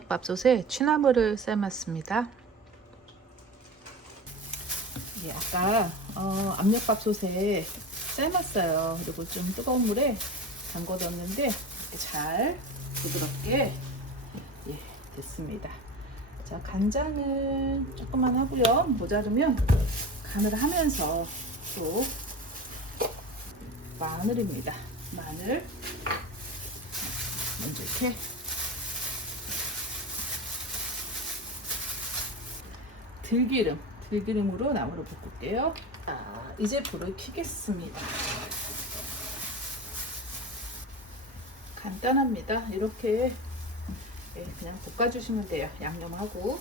압력밥솥에 취나물을 삶았습니다. 예, 아까 어, 압력밥솥에 삶았어요. 그리고 좀 뜨거운 물에 담궈뒀는데 이렇게 잘 부드럽게 예, 됐습니다. 자, 간장은 조금만 하고요. 모자르면 간을 하면서 또 마늘입니다. 마늘 먼저 이렇게 들기름 들기름으로 나무를 볶을게요. 자, 이제 불을 켜겠습니다. 간단합니다. 이렇게 예, 그냥 볶아주시면 돼요. 양념하고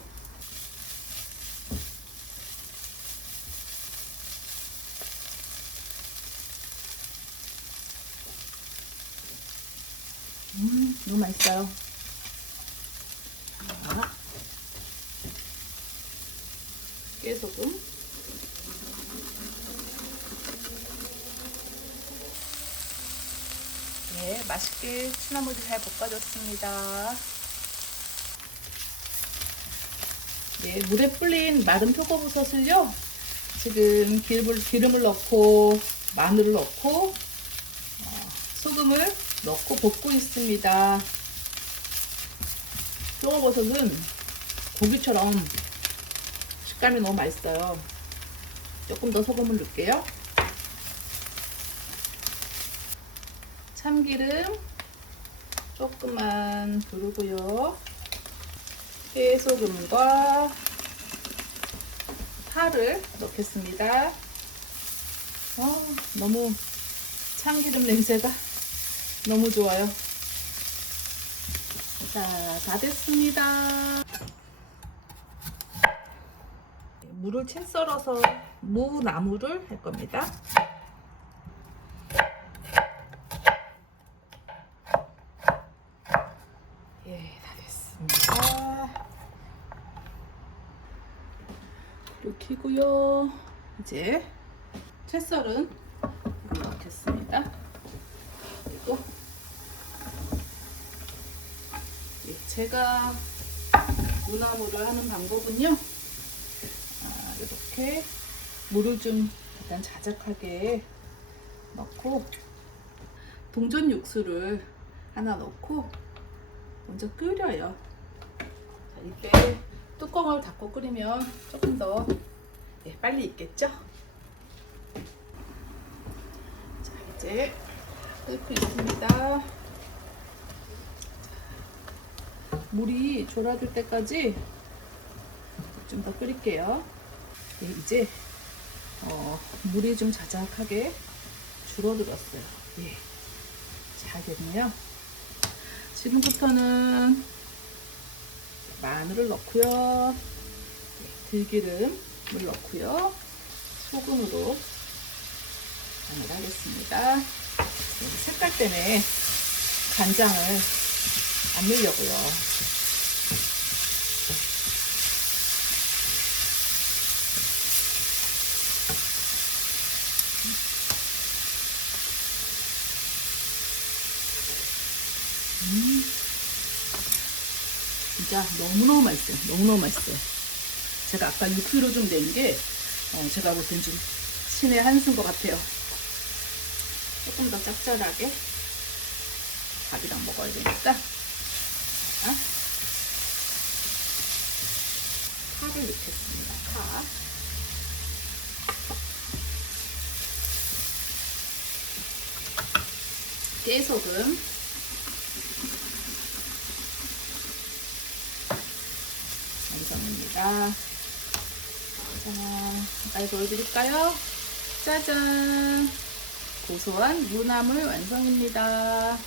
음, 너무 맛있어요. 깨소금. 예, 맛있게 취나물이 잘 볶아졌습니다. 예, 물에 불린 마른 표고버섯을요, 지금 기름을, 기름을 넣고, 마늘을 넣고, 어, 소금을 넣고 볶고 있습니다. 표고버섯은 고기처럼 식감이 너무 맛있어요. 조금 더 소금을 넣을게요. 참기름 조금만 두르고요. 깨소금과 파를 넣겠습니다. 어, 너무 참기름 냄새가 너무 좋아요. 자, 다 됐습니다. 물을 채 썰어서 무나물을 할 겁니다. 예, 다 됐습니다. 불을 켜고요. 이제 채썰은 넣겠습니다. 그리고 예, 제가 무나물을 하는 방법은요. 아, 이렇게 물을 좀 약간 자작하게 넣고 동전 육수를 하나 넣고 먼저 끓여요. 자, 이때 뚜껑을 닫고 끓이면 조금 더 예, 빨리 익겠죠? 자, 이제 끓고 있습니다. 물이 졸아들 때까지 좀 더 끓일게요. 예, 이제 어, 물이 좀 자작하게 줄어들었어요. 예, 잘 됐네요. 지금부터는 마늘을 넣고요. 예, 들기름을 넣고요. 소금으로 간을 하겠습니다. 예, 색깔 때문에 간장을 안 넣으려고요. 진짜 너무너무 맛있어요. 너무너무 맛있어요. 제가 아까 6kg 좀된 게, 어, 제가 볼 땐 좀 신의 한수인 것 같아요. 조금 더 짭짤하게 밥이랑 먹어야 되니까. 자, 파를 넣겠습니다. 파. 깨소금. 완성입니다. 자, 가까이 보여드릴까요? 짜잔! 고소한 무나물 완성입니다.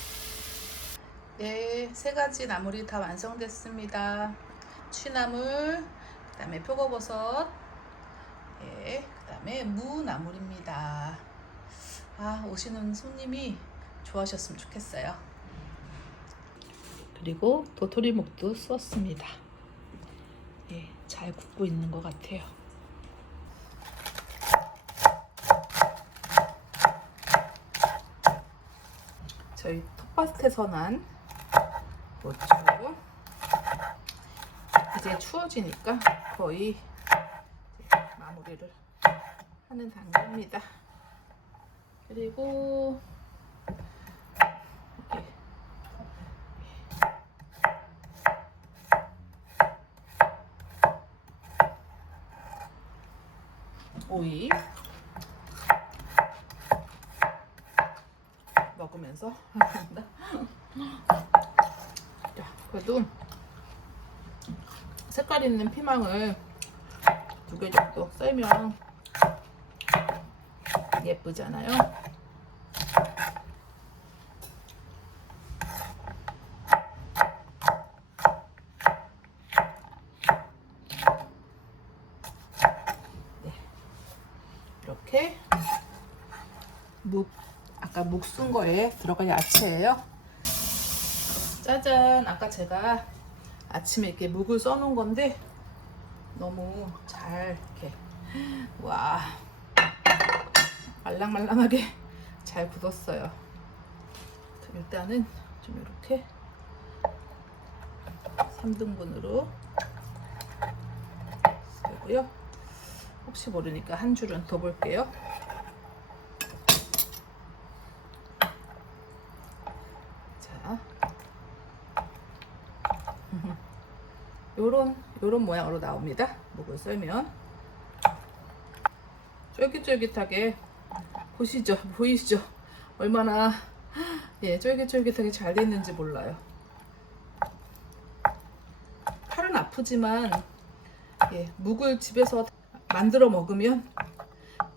네, 세 가지 나물이 다 완성됐습니다. 취나물, 그 다음에 표고버섯, 예, 그 다음에 무나물입니다. 아, 오시는 손님이 좋아하셨으면 좋겠어요. 그리고 도토리묵도 썼습니다. 예, 잘 굽고 있는 것 같아요. 저희 텃밭에서 난 고추, 이제 추워지니까 거의 마무리를 하는 단계입니다. 그리고 오이 먹으면서. 자, 그래도 색깔 있는 피망을 두 개 정도 썰면 예쁘잖아요. 네. 이렇게 묵 아까 묵 쓴 거에 들어간 야채예요. 짜잔 아까 제가 아침에 이렇게 묵을 써놓은 건데 너무 잘 이렇게 와 말랑말랑하게 잘 굳었어요. 일단은 좀 이렇게 3등분으로 썰고요. 혹시 모르니까 한 줄은 더 볼게요. 자, 요런 요런 모양으로 나옵니다. 목을 썰면 쫄깃쫄깃하게 보시죠, 보이시죠? 얼마나 예 쫄깃쫄깃하게 잘 됐는지 몰라요. 팔은 아프지만 예 묵을 집에서 만들어 먹으면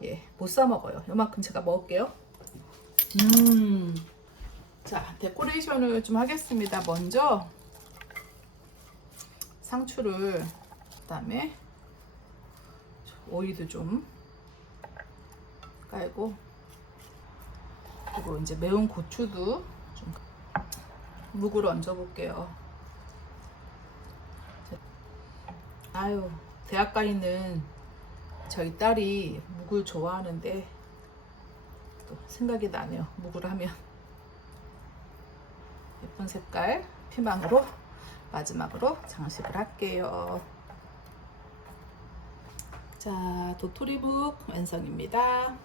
예 못 사 먹어요. 요만큼 제가 먹을게요. 음. 자, 데코레이션을 좀 하겠습니다. 먼저 상추를 그다음에 오이도 좀 깔고 그리고 이제 매운 고추도 좀 묵을 얹어 볼게요. 아유, 대학 가 있는 저희 딸이 묵을 좋아하는데 또 생각이 나네요. 묵을 하면 예쁜 색깔 피망으로 마지막으로 장식을 할게요. 자, 도토리묵 완성입니다.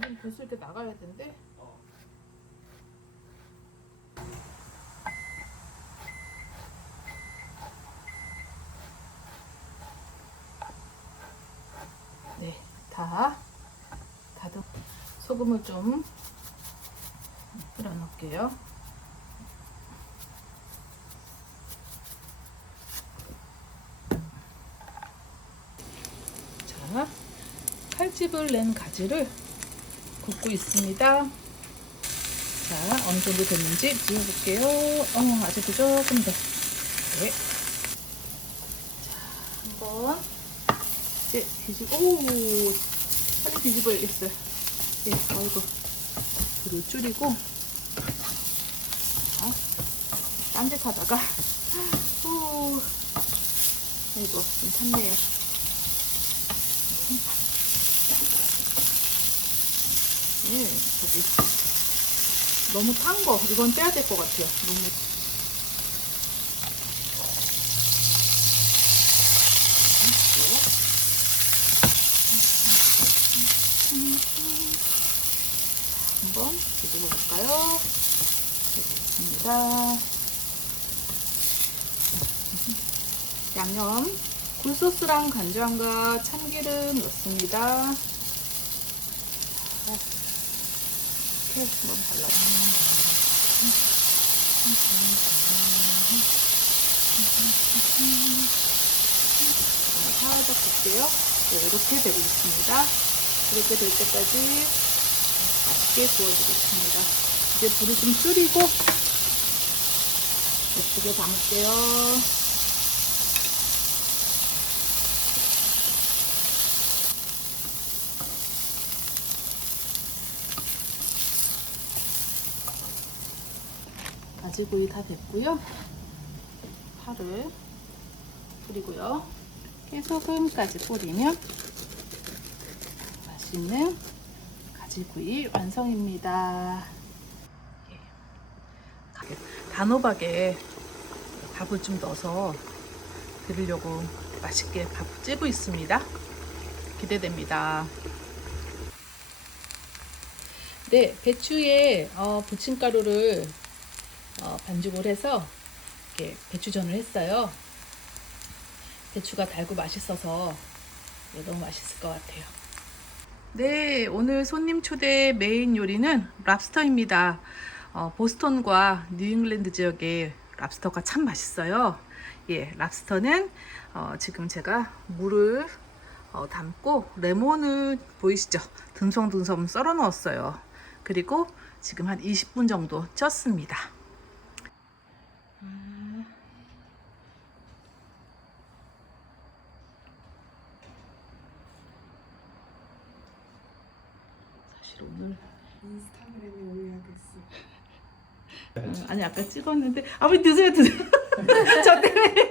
지금 됐을 때 나가야 된대. 네, 다 다듬 소금을 좀 뿌려 놓을게요. 자, 칼집을 낸 가지를 굽고 있습니다. 자, 어느 정도 됐는지 찍어볼게요. 어, 아직도 조금 더. 네. 자, 한번 이제 뒤집어. 오, 빨리 뒤집어야겠어요. 네, 아이고. 불을 줄이고. 자, 딴짓 하다가. 오, 아이고, 좀 탔네요. 예, 저기 너무 탄 거 이건 떼야 될 것 같아요. 너무 한번 뒤집어 볼까요? 되겠습니다. 양념 굴소스랑 간장과 참기름 넣습니다. 이렇게 한번 발라요. 살짝 볼게요. 네, 이렇게 되고 있습니다. 이렇게 될 때까지 맛있게 구워주겠습니다. 이제 불을 좀 줄이고 예쁘게 담을게요. 가지구이 다 됐고요. 파를 뿌리고요. 깨소금까지 뿌리면 맛있는 가지구이 완성입니다. 예. 단호박에 밥을 좀 넣어서 드리려고 맛있게 밥 찌고 있습니다. 기대됩니다. 네, 배추에 어, 부침가루를 어, 반죽을 해서 이렇게 배추전을 했어요. 배추가 달고 맛있어서 네, 너무 맛있을 것 같아요. 네, 오늘 손님 초대 메인 요리는 랍스터입니다. 어, 보스턴과 뉴잉글랜드 지역의 랍스터가 참 맛있어요. 예, 랍스터는 어, 지금 제가 물을 어, 담고 레몬을 보이시죠? 듬성듬성 썰어 넣었어요. 그리고 지금 한 20분 정도 쪘습니다. 사실 오늘. 인스타그램에 올려야겠어. 어, 아니 아까 찍었는데. 아버지 드세요 드세요. 저 때문에